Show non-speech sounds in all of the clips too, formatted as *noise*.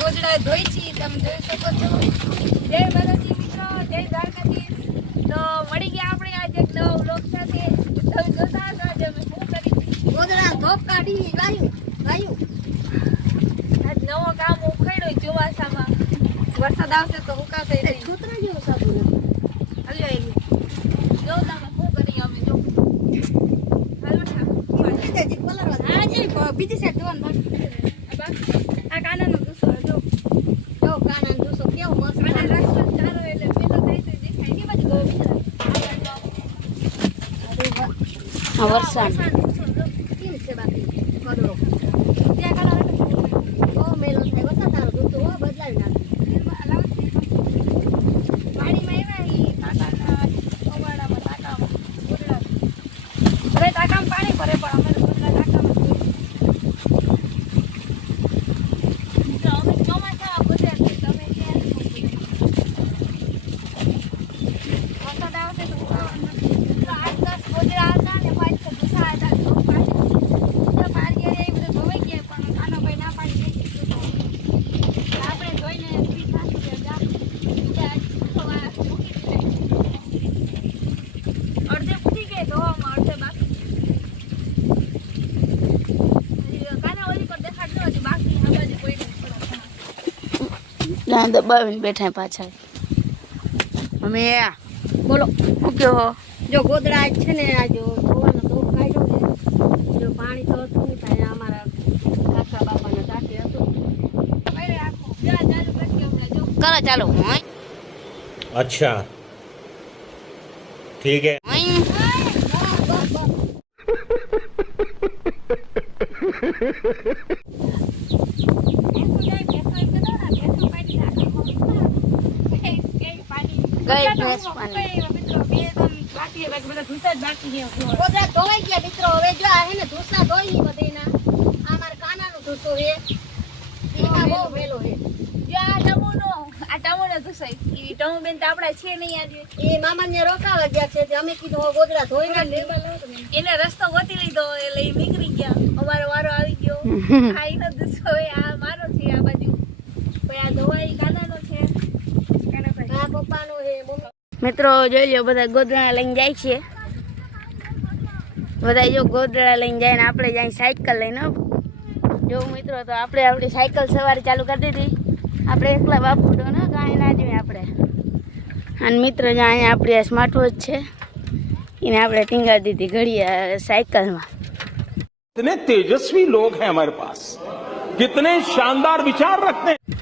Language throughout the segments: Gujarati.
ગોદડા ધોઈ છીએ તમે જોઈ શકો છો. જય માતાજી મિત્રો જય દ્વારકાધીશ. તો મળી ગયા આપણે આજે એક નવો બ્લોગ સાથે. તમે જોતા હશો આજે અમે શું કરી ગોજડા ધોપ કાઢી લાયું લાયું આજ નવો કામ ઉખેડ્યો ચોમાસામાં. વરસાદ આવશે તો હુકાશે એ નહીં છોતરા જેવું સાબુ હલ્યો એલી જો તમે શું કરીએ અમે જો? હાલો જી બીજી સાઈડ જોવાનું બાકી આ બાકી આ કાનાનો દુસો જો જો કાના દુસો કેવું મસ્ત આના રસ્તો ચાલો એટલે પેલો થાય તો દેખાય નહીં બાજુ ગો બીજા હા વરસાદ વરસાદ કેમ છે બાકી કદરો ત્યાં કાલા બહુ મેલો થાય વરસાદ તારો દુસો હો બદલાવી નાખ વાડીમાં એવા ઈ કાકાના ઓવાડામાં ટાંકામાં ગોદડા હવે ટાંકામાં પાણી ભરે પણ અમે તો ગોદડા ટાંકામાં જ ધોઈએ. તો અમે ચોમાસામાં ગોદડા ધોઈએ. તમે ક્યાં વરસાદ આવશે તો ઉકાળવાનું નથી. તો આઠ દસ ગોદડા હતા ને પાંચ છ ભૂસા હતા તો પાછી તો મારી એ બધું ધોવાઈ ગયા પણ આનો ભાઈ ના પાડી દે આપણે જોઈને ફ્રી થાશું કે જા બીજા સવાર મૂકી દીધા અડધે પૂરી ગઈ ધોવામાં અડધે બાકી હજી કાના ઓલી પર દેખાડજો હજી બાકી આ બાજુ કોઈ ત્યાં દબાવીને બેઠા પાછા અમે બોલો. શું કહો જો ગોદડા છે ને આ જો ધોવાનો ને જો પાણી તો હતું નહીં પણ અમારા કાકા બાપાના ટાંકી હતું. કરો ચાલો અચ્છા. ઠીક હે. Ha! બાકી છે ગોદડા ધોવાઈ ગયા મિત્રો. હવે જો આ હે ને ધૂસા ધોઈ બધેના. આ મારા કાનાનો ધૂસો હે. એમાં બહુ હે. જો આ ટમુનો આ ટમુનો ધૂસાઈ ઈ ટમુ બેન તો આપણા છે નહીં આજે એ મામાને રોકાવા ગયા છે અમે કીધું હવે ગોદડા ધોઈ નાખીએ. એને રસ્તો ગોતી લીધો એટલે એ નીકળી ગયા. અમારો વારો આવી ગયો. આ એનો દુસો એ આ મારો છે આ બાજુ. પછી આ ધોવાઈ કાનાનો છે. આ પપ્પાનો હે મિત્રો જોઈ લો બધા ગોદડા લઈને જાય છે બધા જો ગોદડા લઈને જાય ને આપણે જાય સાયકલ લઈને હો. જો મિત્રો તો આપણે આપણી સાયકલ સવારે ચાલુ કરી દીધી આપણે એકલા બાપુ તો ને કાંઈ ના જોઈએ આપણે અને મિત્ર જો અહીંયા આપણી આ સ્માર્ટ વોચ છે એને આપણે ટીંગાડી દીધી ઘડી આ સાયકલમાં कितने तेजस्वी लोग हैं हमारे पास कितने शानदार विचार रखते हैं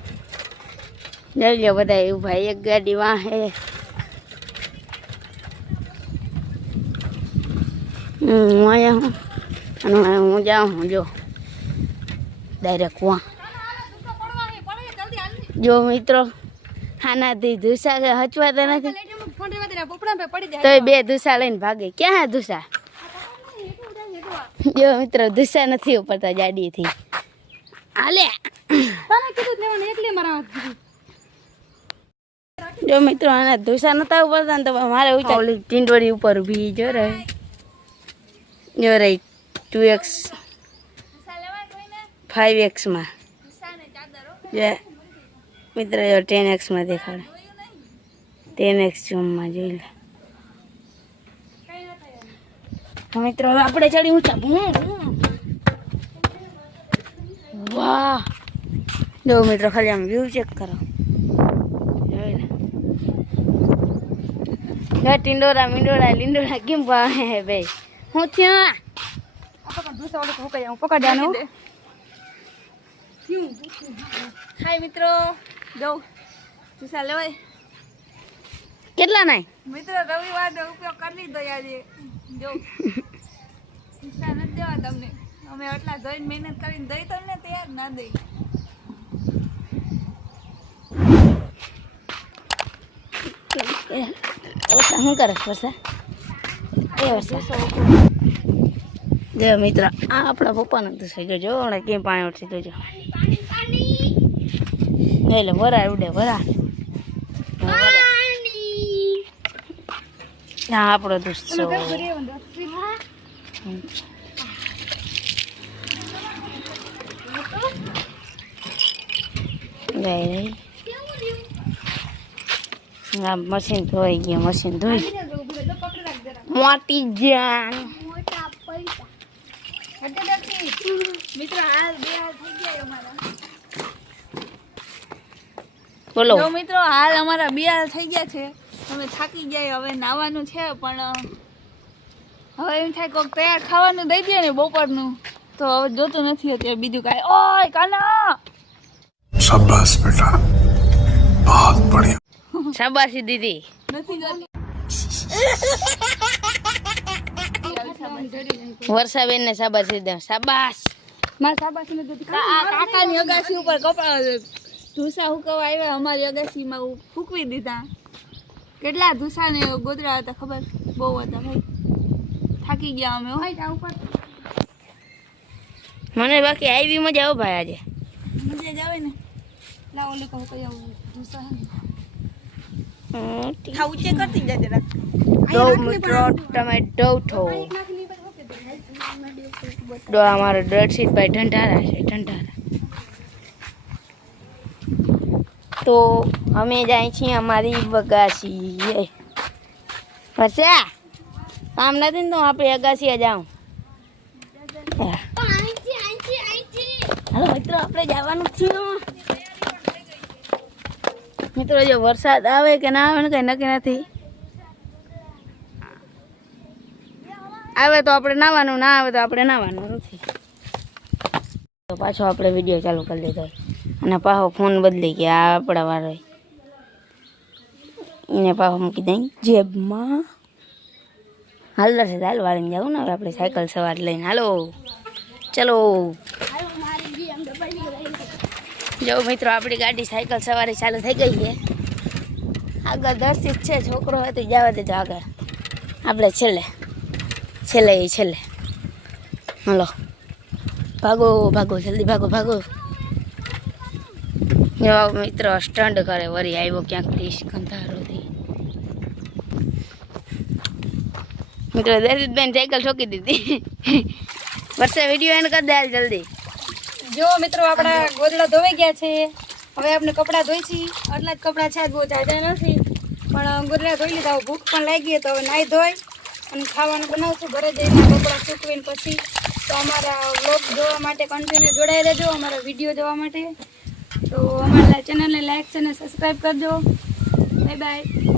જોઈ લો બધા એવું ભાઈ એક ગાડી વાહે. હમ, હું અહીંયા હું? અને હું જાઉં? હું જો. ડાયરેક્ટ વાં જો મિત્રો ખાનાથી ધૂસા હચવા હચવાતા નથી. તોય બે ધૂસા લઈને ભાગે. ક્યાં હે ધુસા? જો મિત્રો ધુસા નથી ઉપડતા ગાડીથી હાલે. જો મિત્રો, આના ધોસા નતા ઉપડતા ને તો મારે ઓલી ટીંડોળી ઉપર ઊભી જો રે. જો રે ટુ એક્સ ફાઈવ એક્સમાં જો, મિત્ર, જો ટેન એક્સમાં દેખાડે. ટેન એક્સ ઝૂમમાં જોઈ લે. મિત્રો, હવે આપણે ચડી ઊંચા. ભૂમ. વાહ. જો મિત્રો, ખાલી આમ વ્યૂ ચેક કરો જોઈ લે લે ટિંડોરા મિંડોરા લીંડોરા કેમ ભાવે હે ભાઈ? હું થયા? હાય મિત્રો જો ધૂસા લેવાય. કેટલા નાય? મિત્રો રવિવારનો ઉપયોગ કરી લીધો આજે જો ધૂસા નથી દેવા તમને. અમે આટલા ધોઈને મહેનત કરીને દઈ તમને તૈયાર ના દઈ. ઓછા, શું કરે વર્ષા એ વર્ષા જય મિત્ર, આ આપણા પપ્પાનું તો થઈ જો હમણાં કેમ પાણી ઉઠી તો જો એટલે વરા ઉડે વરા. આપણો દુસ્સો જય રહી મશીન ધોઈ ગયું મશીન ધોઈ. મોટી જાન. બોલો. મિત્રો હાલ અમારા બે હાલ થઈ ગયા છે. અમે થાકી ગયા હવે નાવાનું છે પણ હવે એમ થાય કોઈક તૈયાર ખાવાનું દઈ દે ને બપોરનું. તો હવે જોતું નથી અત્યારે બીજું કાંઈ. ઓય કાના! શાબાશ બેટા. બહુ બઢિયા શાબાશી દીદી. વર્ષાબેન ને શાબાશી દે. શાબાશ. સાબાસી નથી કાકાની અગાસી ઉપર કપડા ધૂસા હુકવા આવ્યા અમારી અગાસીમાં હું ફૂકવી દીધા. કેટલા ધૂસા ને ગોદરા હતા ખબર? બહુ હતા ભાઈ. થાકી ગયા અમે હો. મને બાકી આવી મજા આવો ભાઈ આજે. મજા જ આવે ને. લાવો લે કહો કઈ આવું. ધૂસા હા ઊંચે કરતી જ જરા ડો મિત્રો ટમેટો થો ડો અમારો દર્શિત ભાઈ ઢંઢારા છે ઢંઢારા. તો અમે જાય છીએ અમારી બગાસી વર્ષા કામ નથી ને તો આપણે અગાસી જાઉં. હાલો મિત્રો આપણે જવાનું છીએ મિત્રો, જો વરસાદ આવે કે ના આવે ને કઈ નક્કી નથી. આવે તો આપણે નાવાનું, ના આવે તો આપણે નાવાનું નથી. તો પાછો આપણે વીડિયો ચાલુ કરી દીધો અને પાછો ફોન બદલી ગયા આપણા વાળો. એને પાછો મૂકી દઈ. જેબમાં. હાલ છે, હાલ વાળીને જવું ને હવે આપણે સાયકલ સવાર લઈને. હાલો. ચલો. જો મિત્રો, આપણી ગાડી સાયકલ સવારી ચાલુ થઈ ગઈ છે. આગળ દર્શિત છે, છોકરો હોય તો જવા દેજો આગળ. આપણે છેલ્લે છેલ્લે એ છેલ્લે. હલો. ભાગો ભાગો, જલ્દી ભાગો ભાગો. જો મિત્રો સ્ટન્ડ કરે વરી આવ્યો ક્યાંકથી કંધારોથી મિત્રો, દર્શિતબેન સાયકલ ઠોકી દીધી. *laughs* વર્ષે વીડિયો એન્ડ કરી દે જલ્દી. જો મિત્રો આપણા ગોદડા ધોવાઈ ગયા છે. હવે આપણે કપડાં ધોઈ છીએ આટલા જ કપડાં છે બહુ જાજા નથી. પણ ગોદડા ધોઈ લીધા ભૂખ પણ લાગી તો હવે નાહી ધોઈ અને ખાવાનું બનાવશું. ઘરે જઈને કપડાં સૂકવીને પછી તો અમારા વ્લોગ જોવા માટે કન્ટિન્યુ જોડાઈ રહેજો, અમારા વીડિયો જોવા માટે. તો અમારા ચેનલને લાઇક છે અને સબસ્ક્રાઈબ કરજો. Bye bye